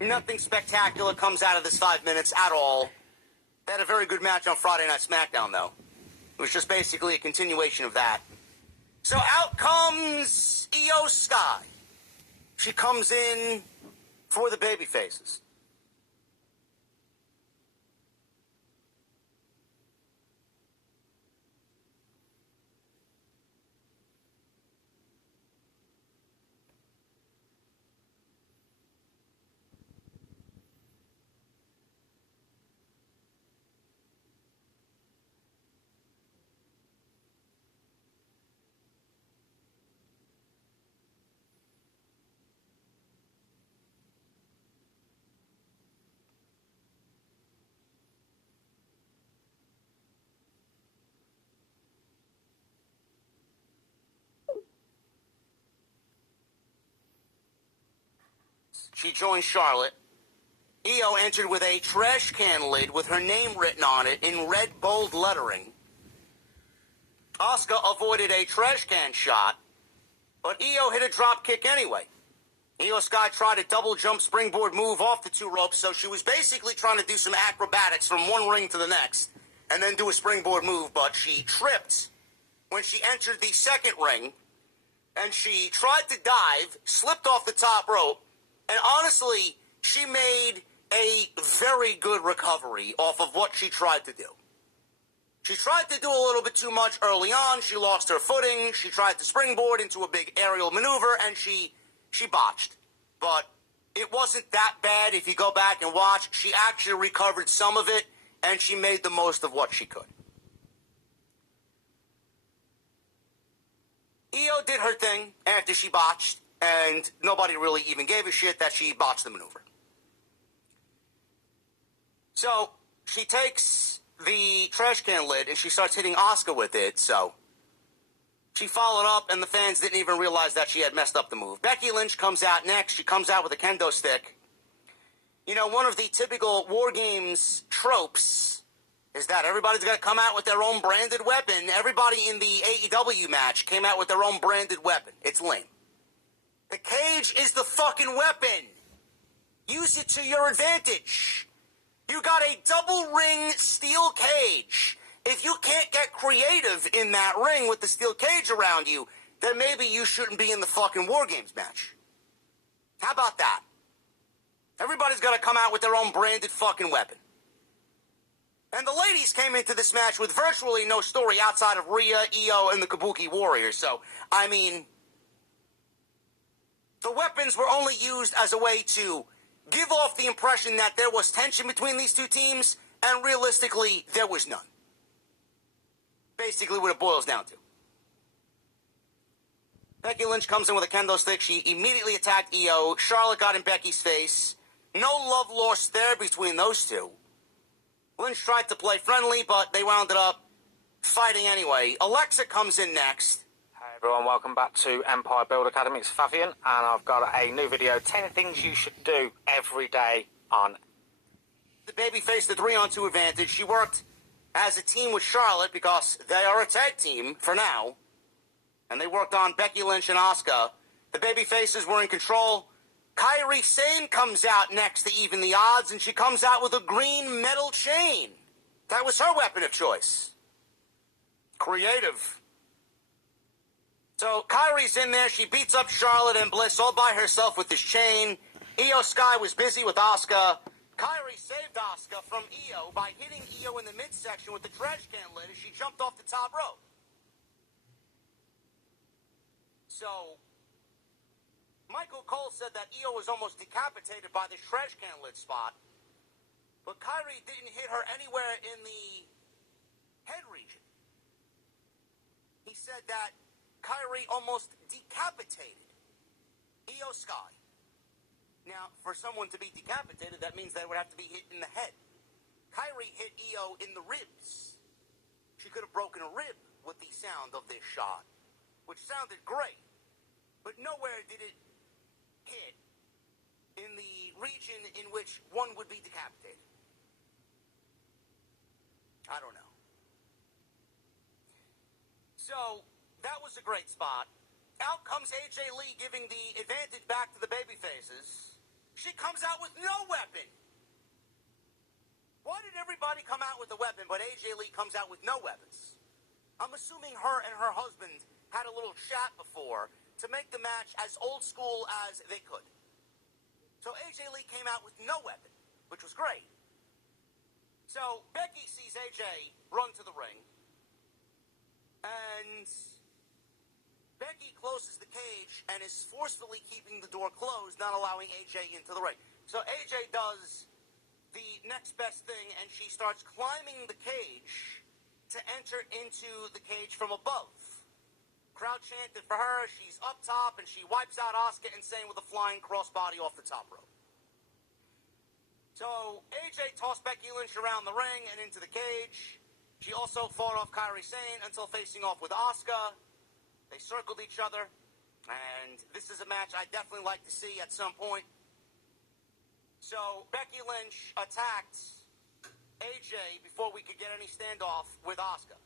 Nothing spectacular comes out of this 5 minutes at all. They had a very good match on Friday Night SmackDown, though. It was just basically a continuation of that. So out comes Io Sky. She comes in for the babyfaces. She joined Charlotte. Io entered with a trash can lid with her name written on it in red bold lettering. Asuka avoided a trash can shot, but Io hit a drop kick anyway. Io Sky tried a double jump springboard move off the two ropes, so she was basically trying to do some acrobatics from one ring to the next, and then do a springboard move, but she tripped when she entered the second ring, and she tried to dive, slipped off the top rope, and honestly, she made a very good recovery off of what she tried to do. She tried to do a little bit too much early on. She lost her footing. She tried to springboard into a big aerial maneuver, and she botched. But it wasn't that bad. If you go back and watch, she actually recovered some of it, and she made the most of what she could. Io did her thing after she botched, and nobody really even gave a shit that she botched the maneuver. So she takes the trash can lid and she starts hitting Asuka with it, so she followed up and the fans didn't even realize that she had messed up the move. Becky Lynch comes out next. She comes out with a kendo stick. You know, one of the typical War Games tropes is that everybody's got to come out with their own branded weapon. Everybody in the AEW match came out with their own branded weapon. It's lame. The cage is the fucking weapon. Use it to your advantage. You got a double ring steel cage. If you can't get creative in that ring with the steel cage around you, then maybe you shouldn't be in the fucking War Games match. How about that? Everybody's got to come out with their own branded fucking weapon. And the ladies came into this match with virtually no story outside of Rhea, Io, and the Kabuki Warriors. So, I mean, the weapons were only used as a way to give off the impression that there was tension between these two teams, and realistically, there was none. Basically what it boils down to. Becky Lynch comes in with a kendo stick. She immediately attacked Io. Charlotte got in Becky's face. No love lost there between those two. Lynch tried to play friendly, but they wound up fighting anyway. Alexa comes in next. Hey everyone, welcome back to Empire Build Academy. It's Fabian, and I've got a new video, 10 things you should do every day on. The baby faced the 3-on-2 advantage. She worked as a team with Charlotte because they are a tag team for now. And they worked on Becky Lynch and Asuka. The baby faces were in control. Kairi Sane comes out next to even the odds, and she comes out with a green metal chain. That was her weapon of choice. Creative. So Kairi's in there. She beats up Charlotte and Bliss all by herself with this chain. Io Sky was busy with Asuka. Kairi saved Asuka from Io by hitting Io in the midsection with the trash can lid as she jumped off the top rope. So Michael Cole said that Io was almost decapitated by this trash can lid spot, but Kairi didn't hit her anywhere in the head region. He said that Kairi almost decapitated Io Sky. Now, for someone to be decapitated, that means they would have to be hit in the head. Kairi hit Io in the ribs. She could have broken a rib with the sound of this shot, which sounded great, but nowhere did it hit in the region in which one would be decapitated. I don't know. So, that was a great spot. Out comes AJ Lee giving the advantage back to the babyfaces. she comes out with no weapon. Why did everybody come out with a weapon, but AJ Lee comes out with no weapons? I'm assuming her and her husband had a little chat before to make the match as old school as they could. So AJ Lee came out with no weapon, which was great. So Becky sees AJ run to the ring, and Becky closes the cage and is forcefully keeping the door closed, not allowing AJ into the ring. So AJ does the next best thing, and she starts climbing the cage to enter into the cage from above. Crowd chanted for her. She's up top, and she wipes out Asuka Insane with a flying crossbody off the top rope. So AJ tossed Becky Lynch around the ring and into the cage. She also fought off Kairi Sane until facing off with Asuka. They circled each other, and this is a match I'd definitely like to see at some point. So Becky Lynch attacked AJ before we could get any standoff with Asuka.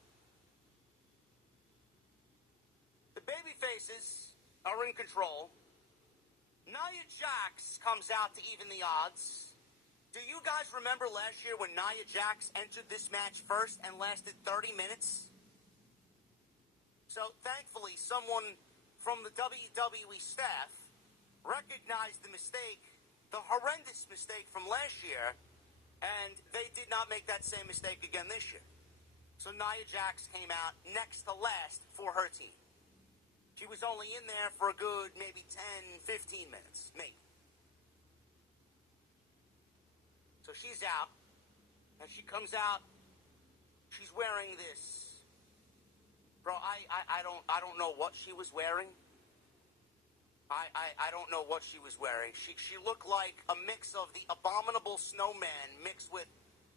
The babyfaces are in control. Nia Jax comes out to even the odds. Do you guys remember last year when Nia Jax entered this match first and lasted 30 minutes? So thankfully, someone from the WWE staff recognized the mistake, the horrendous mistake from last year, and they did not make that same mistake again this year. So Nia Jax came out next to last for her team. She was only in there for a good maybe 10, 15 minutes, maybe. So she's out, and she comes out, she's wearing this. Bro, I don't know what she was wearing. I don't know what she was wearing. She looked like a mix of the Abominable Snowman mixed with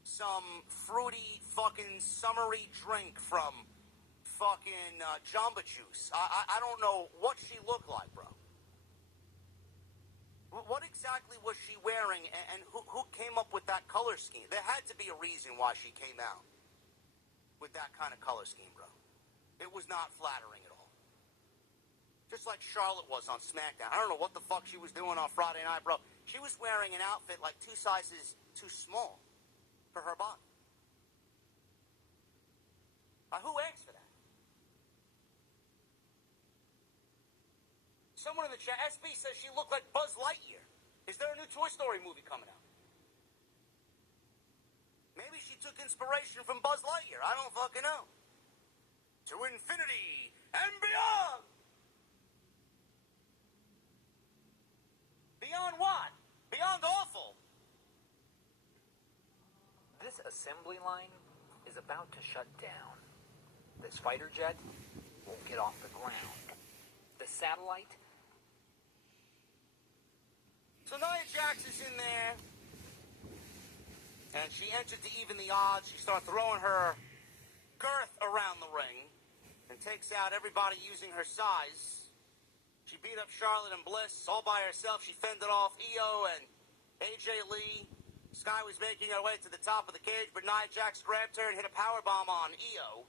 some fruity fucking summery drink from fucking Jamba Juice. I don't know what she looked like, bro. What exactly was she wearing, and who came up with that color scheme? There had to be a reason why she came out with that kind of color scheme, bro. It was not flattering at all. Just like Charlotte was on SmackDown. I don't know what the fuck she was doing on Friday night, bro. She was wearing an outfit like 2 sizes too small for her body. Who asked for that? Someone in the chat, SB says she looked like Buzz Lightyear. Is there a new Toy Story movie coming out? Maybe she took inspiration from Buzz Lightyear. I don't fucking know. To infinity and beyond! Beyond what? Beyond awful. This assembly line is about to shut down. This fighter jet won't get off the ground. The satellite... So Nia Jax is in there, and she entered to even the odds. She starts throwing her girth around the ring and takes out everybody using her size. She beat up Charlotte and Bliss all by herself. She fended off Io and AJ Lee. Sky was making her way to the top of the cage, but Nia Jax grabbed her and hit a powerbomb on Io.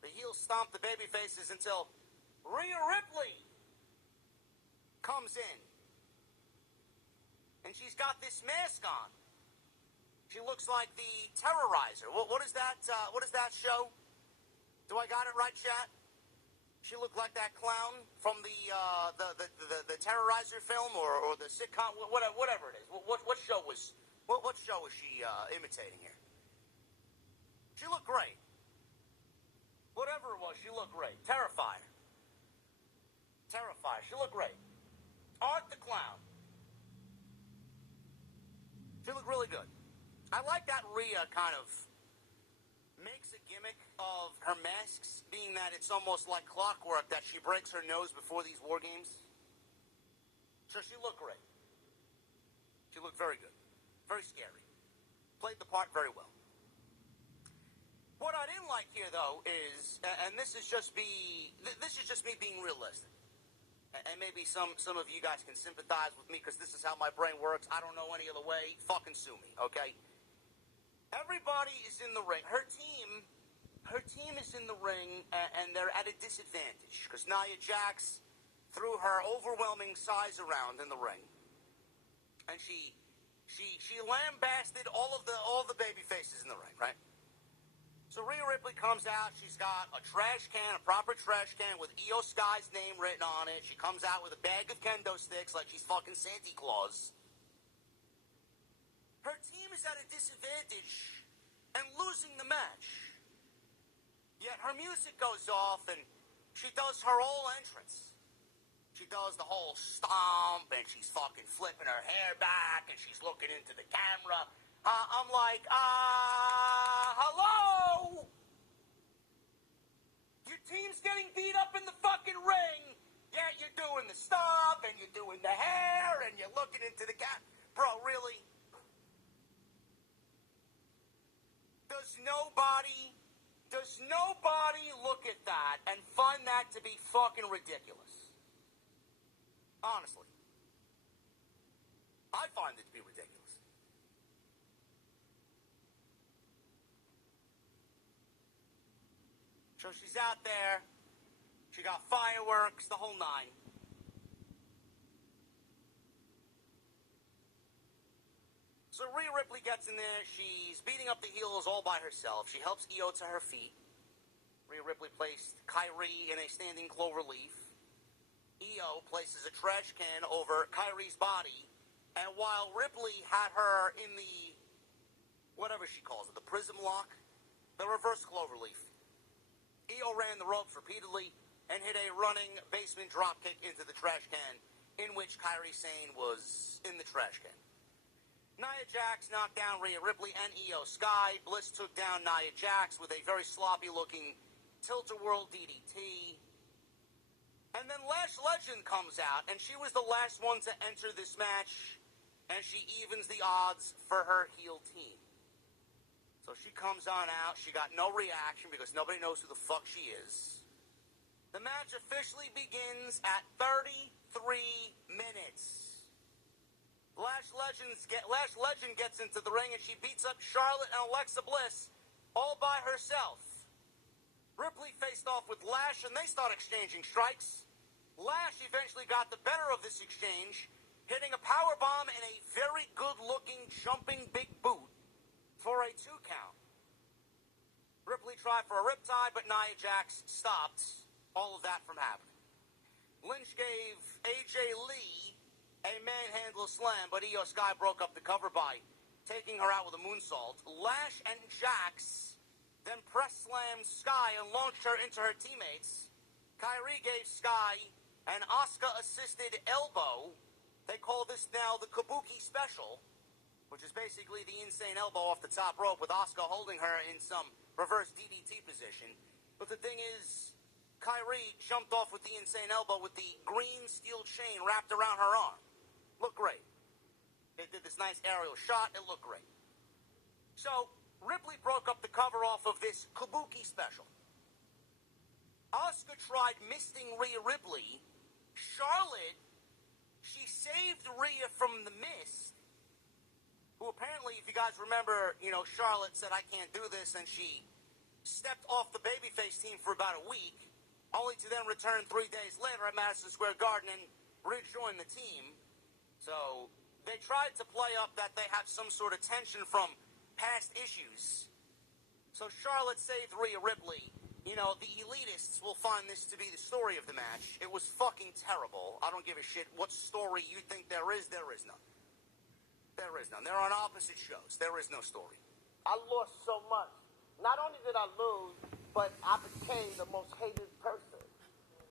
The heels stomped the babyfaces until Rhea Ripley comes in. And she's got this mask on. She looks like the Terrorizer. What is that? What is that show? Do I got it right, chat? She looked like that clown from the Terrorizer film or the sitcom, whatever it is. What show was she imitating here? She looked great. Whatever it was, she looked great. Terrifier. She looked great. Art the Clown. She looked really good. I like that Rhea kind of makes a gimmick of her masks, being that it's almost like clockwork that she breaks her nose before these war games. So she looked great. She looked very good. Very scary. Played the part very well. What I didn't like here, though, is, and this is just me being realistic. And maybe some of you guys can sympathize with me because this is how my brain works. I don't know any other way. Fucking sue me, okay? Everybody is in the ring. Her team is in the ring, and they're at a disadvantage because Nia Jax threw her overwhelming size around in the ring. And and she lambasted all the baby faces in the ring, right? So Rhea Ripley comes out. She's got a trash can, a proper trash can with Io Sky's name written on it. She comes out with a bag of kendo sticks like she's fucking Santa Claus. Her team is at a disadvantage and losing the match. Yet her music goes off and she does her whole entrance. She does the whole stomp and she's fucking flipping her hair back and she's looking into the camera. I'm like, hello? Your team's getting beat up in the fucking ring. Yeah, you're doing the stomp and you're doing the hair and you're looking into the camera. Bro, really? Does nobody look at that and find that to be fucking ridiculous? Honestly. I find it to be ridiculous. So she's out there. She got fireworks, the whole nine. So Rhea Ripley gets in there. She's beating up the heels all by herself. She helps Io to her feet. Rhea Ripley placed Kyrie in a standing clover leaf. Io places a trash can over Kyrie's body. And while Ripley had her in the, whatever she calls it, the prism lock, the reverse clover leaf, Io ran the ropes repeatedly and hit a running basement dropkick into the trash can, in which Kairi Sane was in the trash can. Nia Jax knocked down Rhea Ripley and Io Sky. Bliss took down Nia Jax with a very sloppy-looking tilt-a-whirl DDT. And then Lash Legend comes out, and she was the last one to enter this match, and she evens the odds for her heel team. So she comes on out. She got no reaction because nobody knows who the fuck she is. The match officially begins at 33 minutes. Lash Legend gets into the ring and she beats up Charlotte and Alexa Bliss all by herself. Ripley faced off with Lash and they start exchanging strikes. Lash eventually got the better of this exchange, hitting a powerbomb and a very good-looking jumping big boot for a 2 count. Ripley tried for a riptide, but Nia Jax stopped all of that from happening. Lynch gave AJ Lee a manhandle slam, but Io Sky broke up the cover by taking her out with a moonsault. Lash and Jax then press slammed Sky and launched her into her teammates. Kyrie gave Sky an Asuka-assisted elbow. They call this now the Kabuki Special, which is basically the insane elbow off the top rope with Asuka holding her in some reverse DDT position. But the thing is, Kyrie jumped off with the insane elbow with the green steel chain wrapped around her arm. Looked great. They did this nice aerial shot. It looked great. So, Ripley broke up the cover off of this Kabuki Special. Asuka tried misting Rhea Ripley. Charlotte, she saved Rhea from the mist, who apparently, if you guys remember, Charlotte said, I can't do this, and she stepped off the babyface team for about a week, only to then return 3 days later at Madison Square Garden and rejoin the team. So they tried to play up that they have some sort of tension from past issues. So Charlotte saved Rhea Ripley. The elitists will find this to be the story of the match. It was fucking terrible. I don't give a shit what story you think there is none. There is none. They're on opposite shows. There is no story. I lost so much. Not only did I lose, but I became the most hated person.